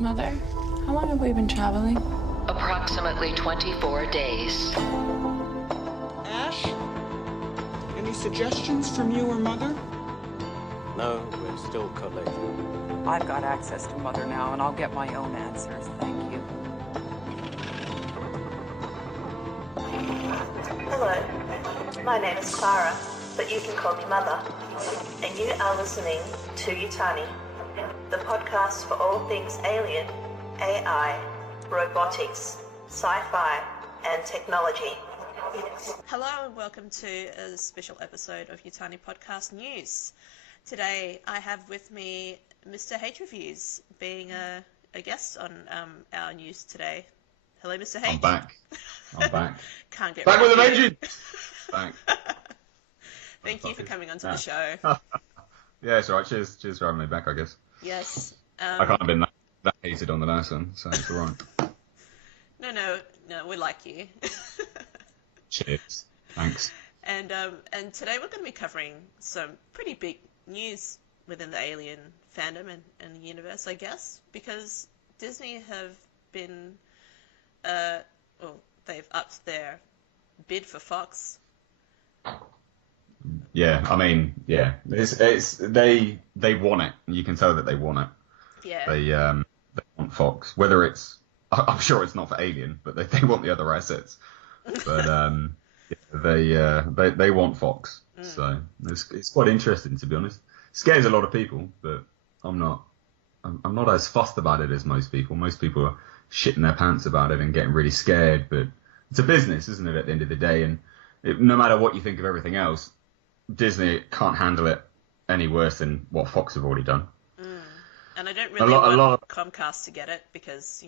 Mother, how long have we been traveling? Approximately 24 days. Ash? Any suggestions from you or Mother? No, we're still collating. I've got access to Mother now, and I'll get my own answers. Thank you. Hello, my name is Clara, but you can call me Mother. And you are listening to Yutani, the podcast for all things alien, AI, robotics, sci-fi, and technology. Hello and welcome to a special episode of Yutani Podcast News. Today I have with me Mr. H Reviews, being a guest on our news today. Hello, Mr. H. I'm back. Can't get back rid with of a you. vengeance. Back. Thank you for coming onto the show. Yeah, it's alright. Cheers for having me back, I guess. Yes. I can't have been that hated on the last one, so it's alright. No, we like you. Cheers. Thanks. And today we're going to be covering some pretty big news within the alien fandom and the universe, I guess, because Disney have been, they've upped their bid for Fox. Yeah, I mean, yeah, it's they want it. You can tell that they want it. Yeah. They want Fox. Whether it's, I'm sure it's not for Alien, but they want the other assets. But they want Fox. So it's quite interesting, to be honest. Scares a lot of people, but I'm not as fussed about it as most people. Most people are shitting their pants about it and getting really scared, but it's a business, isn't it, at the end of the day? And no matter what you think of everything else, Disney can't handle it any worse than what Fox have already done. And I don't really want Comcast to get it because,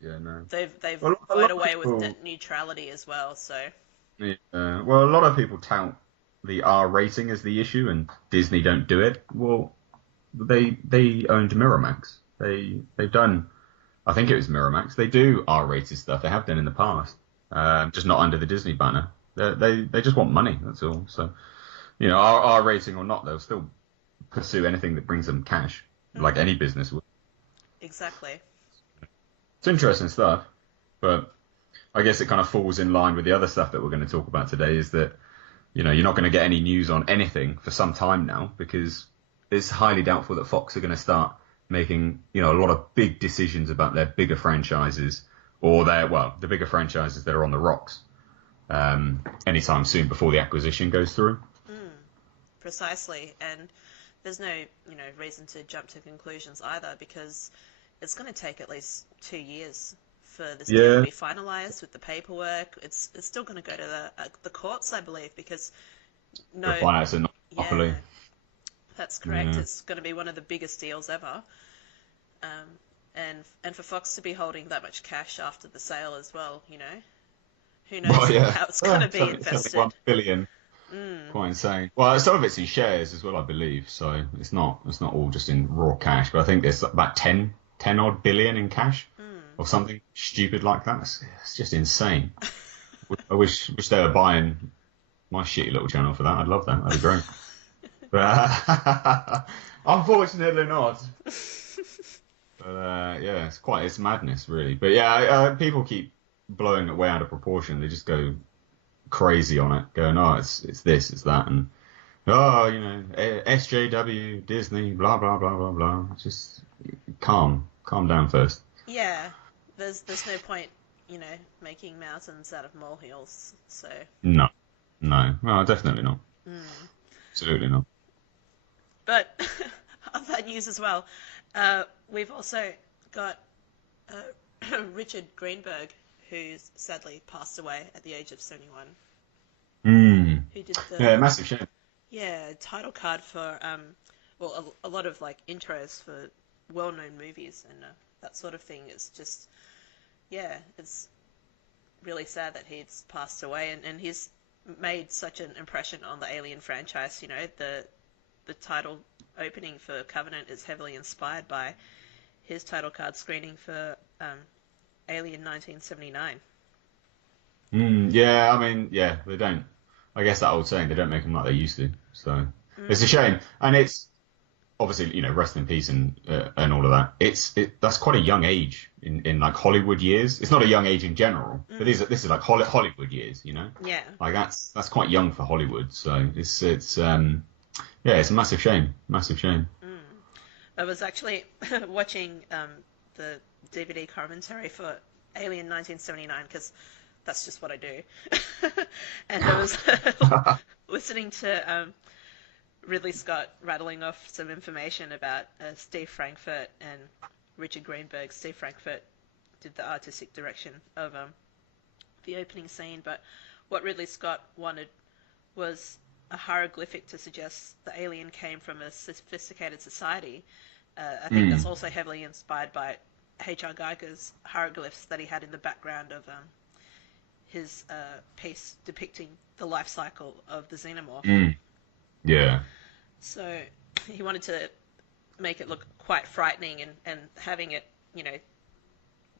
they've voted away with net neutrality as well. So yeah, well, a lot of people tout the R rating as the issue, and Disney don't do it. Well, they owned Miramax. They've done, I think it was Miramax. They do R-rated stuff. They have done in the past, just not under the Disney banner. They just want money. That's all. So, R rating or not, they'll still pursue anything that brings them cash, like any business would. Exactly. It's interesting stuff, but I guess it kind of falls in line with the other stuff that we're going to talk about today. Is that you're not going to get any news on anything for some time now, because it's highly doubtful that Fox are going to start making a lot of big decisions about their bigger franchises or the bigger franchises that are on the rocks anytime soon before the acquisition goes through. Precisely, and there's no reason to jump to conclusions either, because it's going to take at least 2 years for this deal to be finalised with the paperwork. It's still going to go to the courts, I believe, because The finance and monopoly. Yeah, that's correct. Yeah. It's going to be one of the biggest deals ever, and for Fox to be holding that much cash after the sale as well, who knows how it's going to be invested. 1 billion. Quite insane. Well, some of it's in shares as well, I believe. So it's not all just in raw cash. But I think there's about 10 odd billion in cash or something stupid like that. It's just insane. I wish they were buying my shitty little channel for that. I'd love that. That'd be great. But unfortunately not. But it's madness really. But people keep blowing it way out of proportion. They just go crazy on it, going, it's this, it's that, and SJW, Disney, blah blah blah blah blah. Just calm down first. Yeah, there's no point, making mountains out of molehills. So no, definitely not. Absolutely not. But other news as well. We've also got Richard Greenberg, who's sadly passed away at the age of 71. Who did the massive shame. Yeah, title card for a lot of intros for well-known movies and that sort of thing. It's just it's really sad that he's passed away, and he's made such an impression on the Alien franchise. The title opening for Covenant is heavily inspired by his title card screening for Alien 1979. They don't. I guess that old saying, they don't make them like they used to. So it's a shame, and it's obviously, rest in peace and all of that. That's quite a young age in like Hollywood years. It's not a young age in general, but this is like Hollywood years, Yeah. Like that's quite young for Hollywood. So it's it's a massive shame, massive shame. I was actually watching the DVD commentary for Alien 1979 because that's just what I do, and I was listening to Ridley Scott rattling off some information about Steve Frankfurt and Richard Greenberg. Steve Frankfurt did the artistic direction of the opening scene, but what Ridley Scott wanted was a hieroglyphic to suggest the alien came from a sophisticated society. I think that's also heavily inspired by H.R. Geiger's hieroglyphs that he had in the background of his piece depicting the life cycle of the xenomorph. Yeah. So he wanted to make it look quite frightening and having it,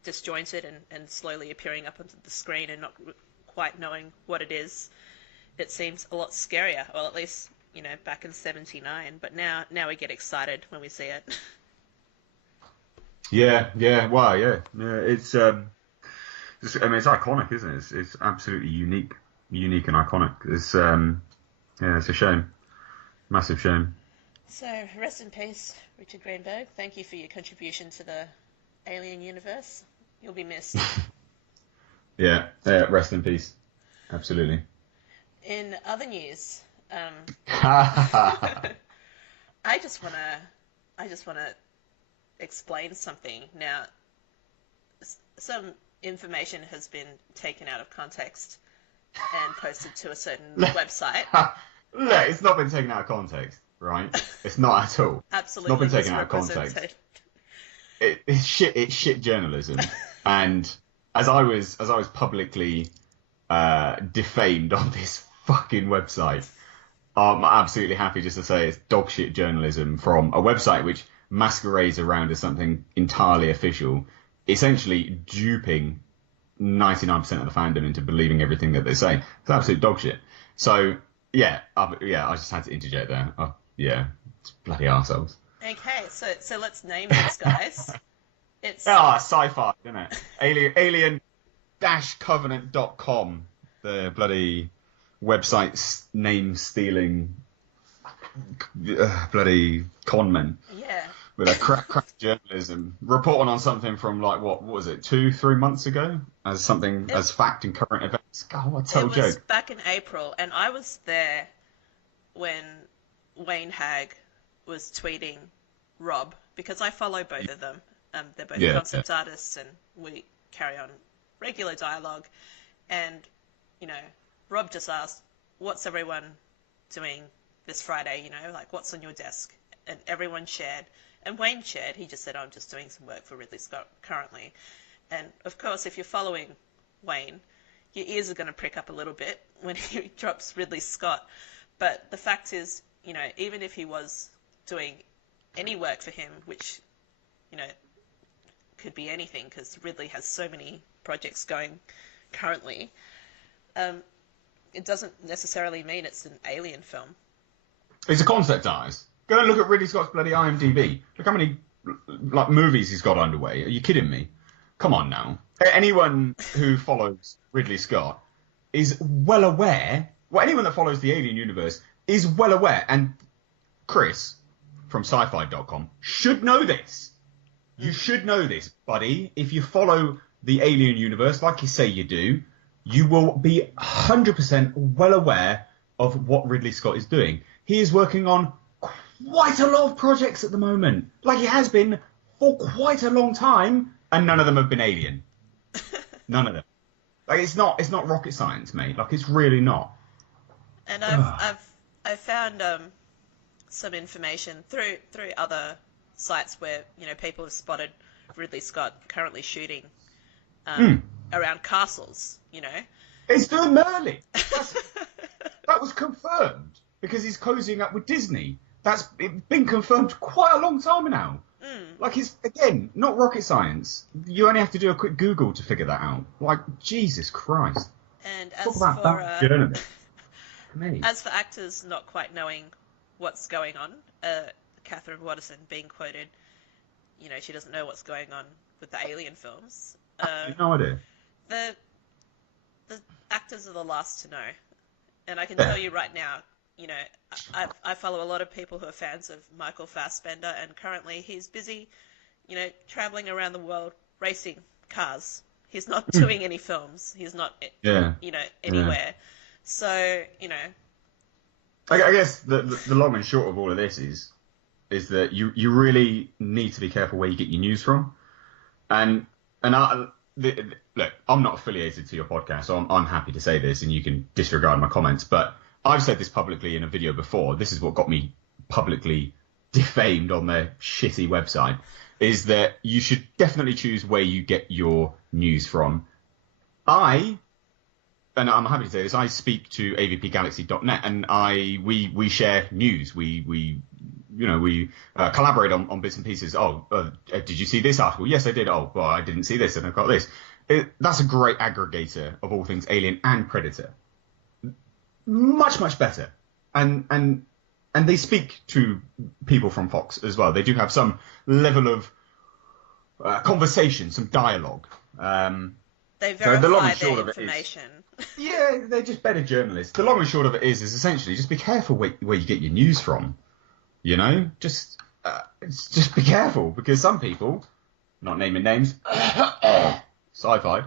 disjointed and slowly appearing up onto the screen and not quite knowing what it is. It seems a lot scarier, well, at least, back in 79, but now we get excited when we see it. Yeah, wow, yeah. It's it's iconic, isn't it? It's absolutely unique and iconic. It's it's a shame, massive shame. So rest in peace, Richard Greenberg. Thank you for your contribution to the Alien universe. You'll be missed. Yeah, rest in peace. Absolutely. In other news, I just wanna explain something. Now, some information has been taken out of context and posted to a certain website. Look, it's not been taken out of context, right? It's not at all. Absolutely, it's not been taken out of context. It's shit journalism. And as I was publicly defamed on this fucking website, I'm absolutely happy just to say it's dog shit journalism from a website which masquerades around as something entirely official, essentially duping 99% of the fandom into believing everything that they say. It's absolute dog shit. So I just had to interject there. It's bloody arseholes. Okay, so let's name these guys. It's Sci-fi, isn't it? Alien-covenant.com, the bloody website name stealing bloody conmen. Yeah. With a crack journalism, reporting on something from like what was it, 2-3 months ago, as fact and current events. God, what a total joke. It was back in April, and I was there when Wayne Hagg was tweeting Rob, because I follow both of them. They're both concept artists, and we carry on regular dialogue. And Rob just asked, "What's everyone doing this Friday? Like what's on your desk?" And everyone shared. And Wayne shared, he just said, "I'm just doing some work for Ridley Scott currently." And of course, if you're following Wayne, your ears are going to prick up a little bit when he drops Ridley Scott. But the fact is, even if he was doing any work for him, which, could be anything, because Ridley has so many projects going currently, it doesn't necessarily mean it's an Alien film. He's a concept artist. Go and look at Ridley Scott's bloody IMDb. Look how many movies he's got underway. Are you kidding me? Come on now. Anyone who follows Ridley Scott is well aware. Well, anyone that follows the Alien universe is well aware. And Chris from Scifi.com should know this. You should know this, buddy. If you follow the Alien universe, like you say you do, you will be 100% well aware of what Ridley Scott is doing. He is working on quite a lot of projects at the moment, like he has been for quite a long time, and none of them have been Alien. None of them. Like it's not rocket science, mate. Like it's really not. And I've found some information through other sites where people have spotted Ridley Scott currently shooting around castles. He's doing Merlin. That was confirmed because he's cozying up with Disney. That's been confirmed quite a long time now. Like, it's, again, not rocket science. You only have to do a quick Google to figure that out. Like, Jesus Christ. And Talk about that journalist. As for actors not quite knowing what's going on, Catherine Watterson being quoted, she doesn't know what's going on with the Alien films. No idea. The actors are the last to know. And I can tell you right now, I follow a lot of people who are fans of Michael Fassbender, and currently he's busy, traveling around the world racing cars. He's not doing any films. He's not, anywhere. So, I guess the long and short of all of this is that you really need to be careful where you get your news from. And look, I'm not affiliated to your podcast, so I'm happy to say this, and you can disregard my comments. But I've said this publicly in a video before. This is what got me publicly defamed on their shitty website, is that you should definitely choose where you get your news from. And I'm happy to say this, I speak to avpgalaxy.net, and we share news. We collaborate on bits and pieces. Did you see this article? Yes, I did. Oh, well, I didn't see this, and I got this. That's a great aggregator of all things Alien and Predator. Much, much better. And they speak to people from Fox as well. They do have some level of conversation, some dialogue. They verify their information. Yeah, they're just better journalists. The long and short of it is essentially just be careful where you get your news from. Just be careful, because some people, not naming names, Sci-Fi,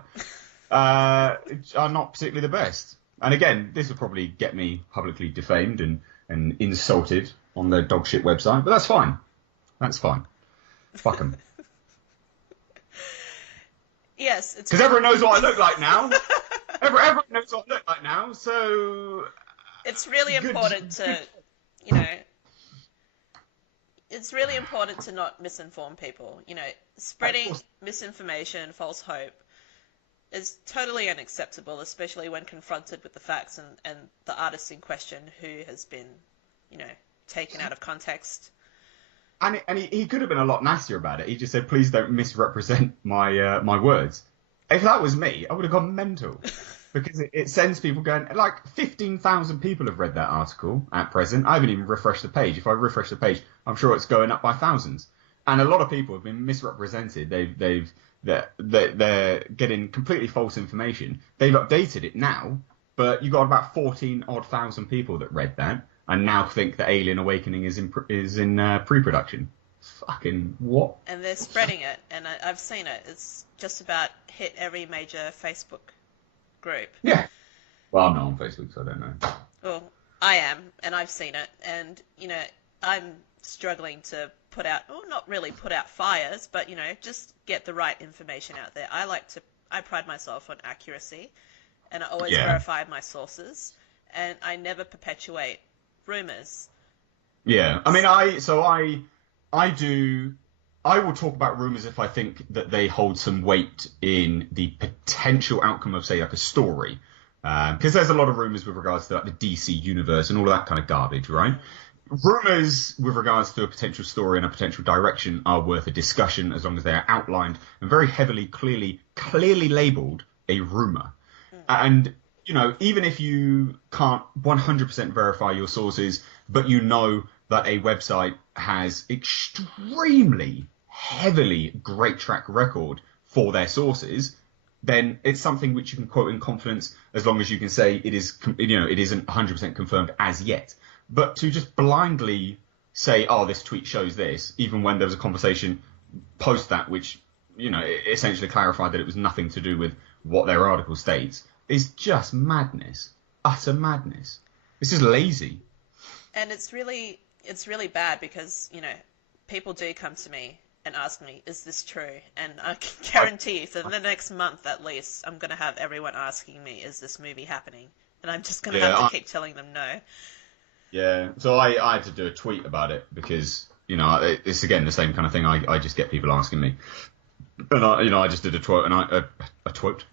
are not particularly the best. And again, this will probably get me publicly defamed and insulted on the dogshit website, but that's fine. That's fine. Fuck them. Yes, it's because everyone knows what I look like now. Everyone knows what I look like now, so it's really important to, it's really important to not misinform people. Spreading misinformation, false hope is totally unacceptable, especially when confronted with the facts and the artist in question who has been, taken out of context. And he could have been a lot nastier about it. He just said, please don't misrepresent my words. If that was me, I would have gone mental. Because it sends people going, like 15,000 people have read that article at present. I haven't even refreshed the page. If I refresh the page, I'm sure it's going up by thousands. And a lot of people have been misrepresented. They're getting completely false information. They've updated it now, but you got about 14,000 people that read that and now think that Alien Awakening is in pre-production. Fucking what? And they're spreading it, and I've seen it. It's just about hit every major Facebook group. Yeah. Well, I'm not on Facebook, so I don't know. Well, I am, and I've seen it, and, I'm struggling to not really put out fires, but, just get the right information out there. I pride myself on accuracy, and I always verify my sources, and I never perpetuate rumors. Yeah. I mean, I will talk about rumours if I think that they hold some weight in the potential outcome of, say, like a story. Because there's a lot of rumours with regards to like the DC universe and all of that kind of garbage, right? Rumours with regards to a potential story and a potential direction are worth a discussion as long as they are outlined and very heavily, clearly labelled a rumour. And, even if you can't 100% verify your sources, but that a website has extremely heavily great track record for their sources, then it's something which you can quote in confidence as long as you can say it isn't 100% confirmed as yet. But to just blindly say, oh, this tweet shows this, even when there was a conversation post that which, essentially clarified that it was nothing to do with what their article states, is just madness. Utter madness. It's just lazy. And it's really bad because, people do come to me and ask me, is this true? And I can guarantee you for the next month at least, I'm going to have everyone asking me, is this movie happening? And I'm just going to have to keep telling them no. Yeah, so I had to do a tweet about it because, it's again the same kind of thing. I just get people asking me. And I just did a tweet, and I tweeted,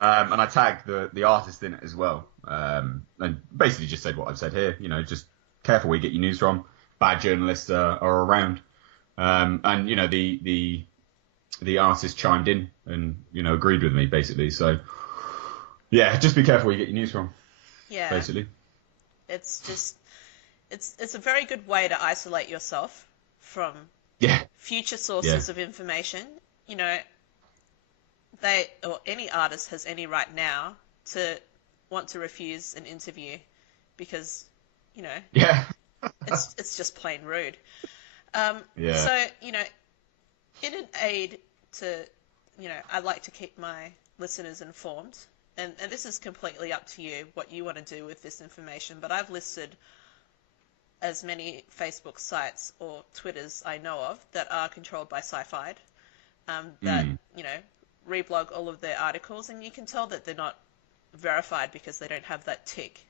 and I tagged the artist in it as well, and basically just said what I've said here. Just careful where you get your news from. Bad journalists are around, and the artist chimed in and agreed with me basically. So yeah, just be careful where you get your news from. Yeah, basically, it's it's a very good way to isolate yourself from future sources of information. You know, any artist has any right now to want to refuse an interview because, you know, it's just plain rude. So, you know, in an aid to, you know, I like to keep my listeners informed, and this is completely up to you what you want to do with this information, but I've listed as many Facebook sites or Twitters I know of that are controlled by Sci-Fi, that, you know, reblog all of their articles, and you can tell that they're not verified because they don't have that tick.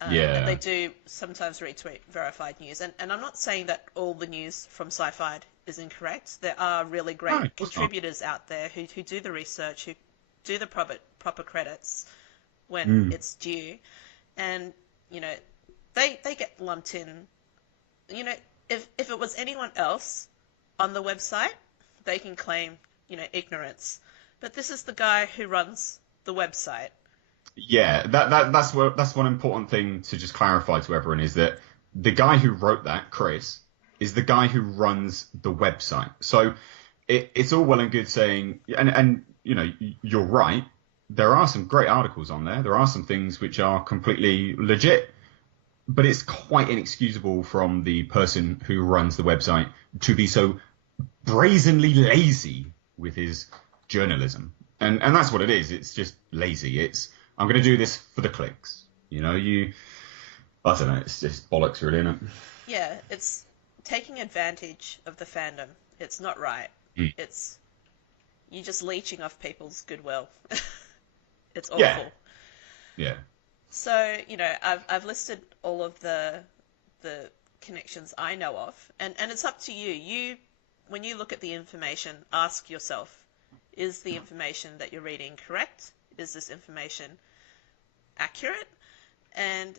And they do sometimes retweet verified news. And I'm not saying that all the news from Sci-Fi is incorrect. There are really great contributors out there who do the research, who do the proper credits when it's due. And, you know, they get lumped in. You know, if it was anyone else on the website, they can claim, you know, ignorance. But this is the guy who runs the website. Yeah, that's one important thing to just clarify to everyone, is that the guy who wrote that, Chris, is the guy who runs the website. So it's all well and good saying, and you know, you're right, there are some great articles on there. There are some things which are completely legit, but it's quite inexcusable from the person who runs the website to be so brazenly lazy with his journalism. And that's what it is. It's just lazy. It's, I'm going to do this for the clicks. You know, I don't know, it's just bollocks really, isn't it? Yeah, it's taking advantage of the fandom. It's not right. It's, you're just leeching off people's goodwill. It's awful. Yeah. So, you know, I've listed all of the connections I know of, and it's up to you. When you look at the information, ask yourself, is the information that you're reading correct? Is this information accurate? And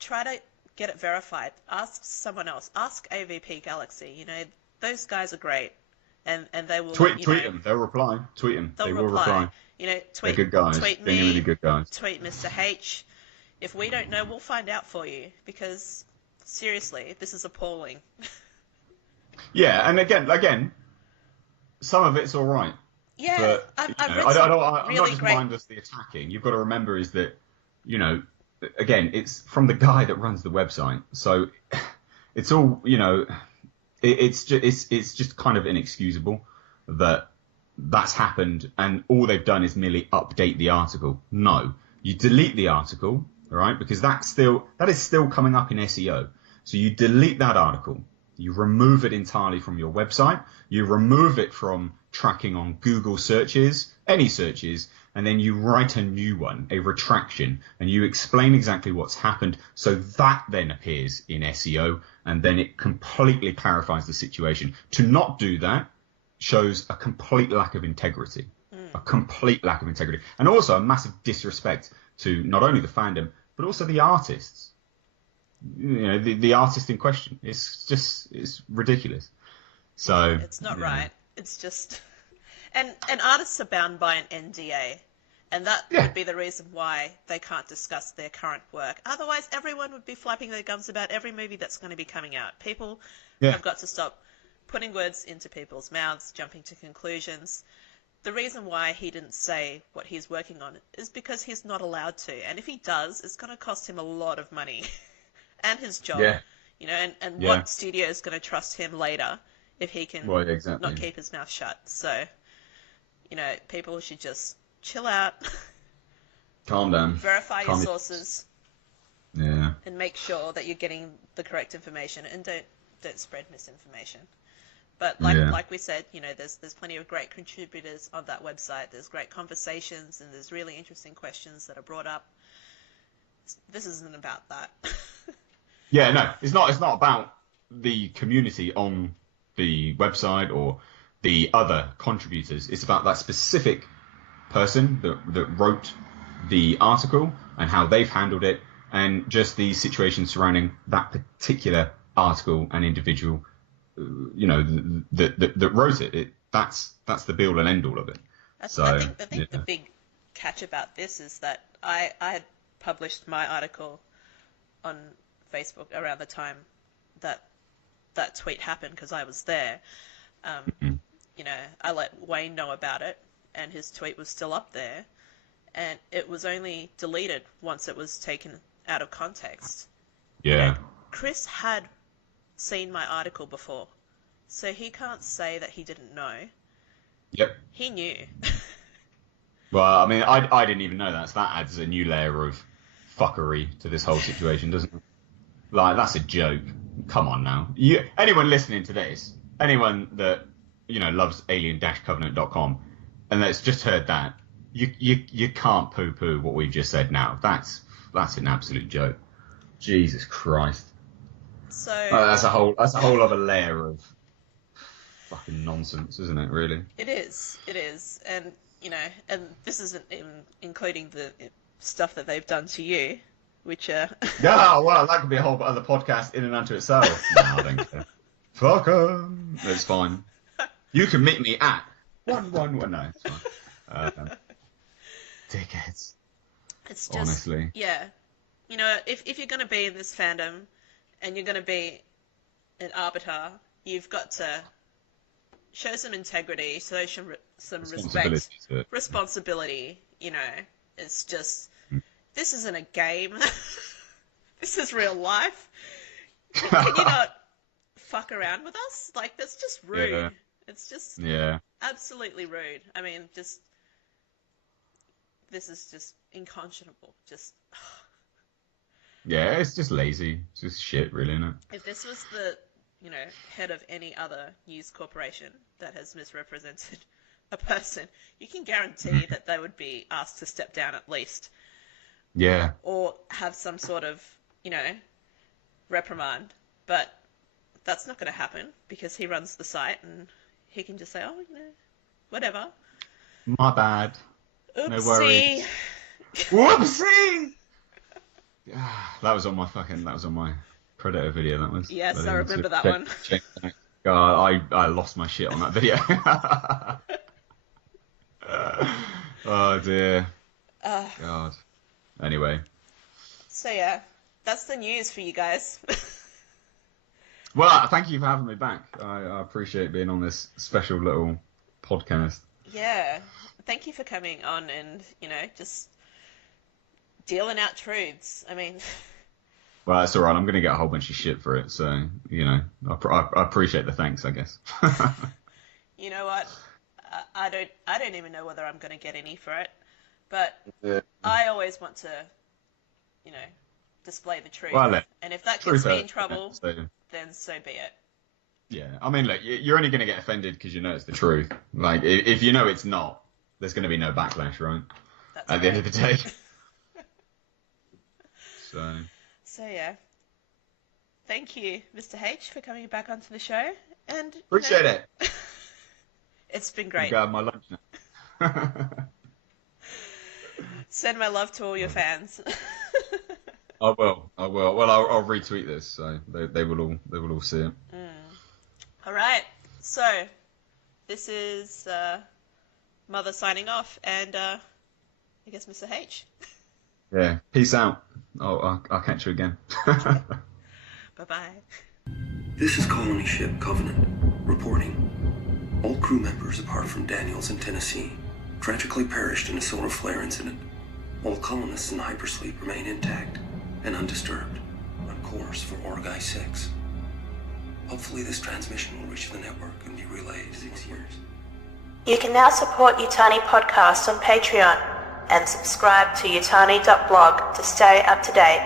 try to get it verified. Ask someone else. Ask AVP Galaxy. You know, those guys are great, and they will tweet them. They'll reply. Tweet them. They will reply. You know, tweet. They're good guys. Tweet me. Genuinely good guys. Tweet Mr. H. If we don't know, we'll find out for you, because seriously, this is appalling. Yeah, and again, some of it's all right. Yeah, but, I'm not just mind us the attacking. You've got to remember is that, you know, again, it's from the guy that runs the website, so it's all, you know, it's just kind of inexcusable that that's happened, and all they've done is merely update the article. No, you delete the article, all right, because that is still coming up in SEO. So you delete that article. You remove it entirely from your website. You remove it from tracking on Google searches, any searches, and then you write a new one, a retraction, and you explain exactly what's happened. So that then appears in SEO, and then it completely clarifies the situation. To not do that shows a complete lack of integrity, a complete lack of integrity, and also a massive disrespect to not only the fandom, but also the artists. You know, the artist in question. It's ridiculous. So it's not right. It's just, and artists are bound by an NDA, and that would be the reason why they can't discuss their current work. Otherwise, everyone would be flapping their gums about every movie that's going to be coming out. People have got to stop putting words into people's mouths, jumping to conclusions. The reason why he didn't say what he's working on is because he's not allowed to, and if he does, it's going to cost him a lot of money. And his job, you know, and what studio is going to trust him later if he can not keep his mouth shut. So, you know, people should just chill out, calm down, verify your sources, and make sure that you're getting the correct information, and don't spread misinformation. But like we said, you know, there's plenty of great contributors on that website. There's great conversations, and there's really interesting questions that are brought up. This isn't about that. Yeah, no, it's not about the community on the website or the other contributors. It's about that specific person that wrote the article and how they've handled it, and just the situation surrounding that particular article and individual, you know, that wrote it. That's the be all and end all of it. I think the big catch about this is that I had published my article on Facebook around the time that tweet happened because I was there. You know, I let Wayne know about it, and his tweet was still up there, and it was only deleted once it was taken out of context. Yeah. Chris had seen my article before, so he can't say that he didn't know. Yep. He knew. Well, I mean, I didn't even know that, so that adds a new layer of fuckery to this whole situation, doesn't it? Like, that's a joke. Come on now. Anyone listening to this, anyone that, you know, loves alien-covenant.com and that's just heard that, you can't poo-poo what we've just said now. That's an absolute joke. Jesus Christ. So that's a whole other layer of fucking nonsense, isn't it, really? It is. And, you know, and this isn't including the stuff that they've done to you, which Yeah, well, that could be a whole other podcast in and unto itself. No, I don't care. Fuck 'em. It's fine. You can meet me at 111. No, it's fine. Dickheads. it's just, honestly. Yeah. You know, if you're going to be in this fandom and you're going to be an arbiter, you've got to show some integrity, show some respect, responsibility. You know, it's just, this isn't a game. This is real life. Can you not fuck around with us? Like, that's just rude. Yeah. It's just absolutely rude. I mean, this is just unconscionable. Just... Yeah, it's just lazy. It's just shit, really, isn't it? If this was the, you know, head of any other news corporation that has misrepresented a person, you can guarantee that they would be asked to step down at least. Yeah. Or have some sort of, you know, reprimand. But that's not going to happen because he runs the site and he can just say, oh, you know, whatever. My bad. Oopsie. No worries. Whoopsie! That was on my Predator video, that was. Yes, I remember that one. God, I lost my shit on that video. Oh dear. God. Anyway. So yeah, that's the news for you guys. Well, thank you for having me back. I appreciate being on this special little podcast. Yeah. Thank you for coming on and, you know, just dealing out truths. I mean... Well, that's all right. I'm going to get a whole bunch of shit for it, so, you know, I appreciate the thanks, I guess. You know what? I don't even know whether I'm going to get any for it, but I always want to, you know, display the truth. Well, and if that gets me in trouble, then so be it. Yeah, I mean, look, you're only going to get offended because you know it's the truth. Like, if you know it's not, there's going to be no backlash, right? That's At the end of the day. So yeah. Thank you, Mr. H, for coming back onto the show. And appreciate it. It's been great. I'm going to have my lunch now. Send my love to all your fans. I will. Well, I'll retweet this, so they will all see it. All right. So this is Mother signing off, and I guess Mr. H. Yeah. Peace out. I'll catch you again. Bye-bye. This is Colony Ship Covenant, reporting. All crew members apart from Daniels in Tennessee tragically perished in a solar flare incident. All colonists in hypersleep remain intact and undisturbed, on course for Orgai 6. Hopefully this transmission will reach the network and be relayed 6 years. You can now support Yutani Podcast on Patreon and subscribe to yutani.blog to stay up to date.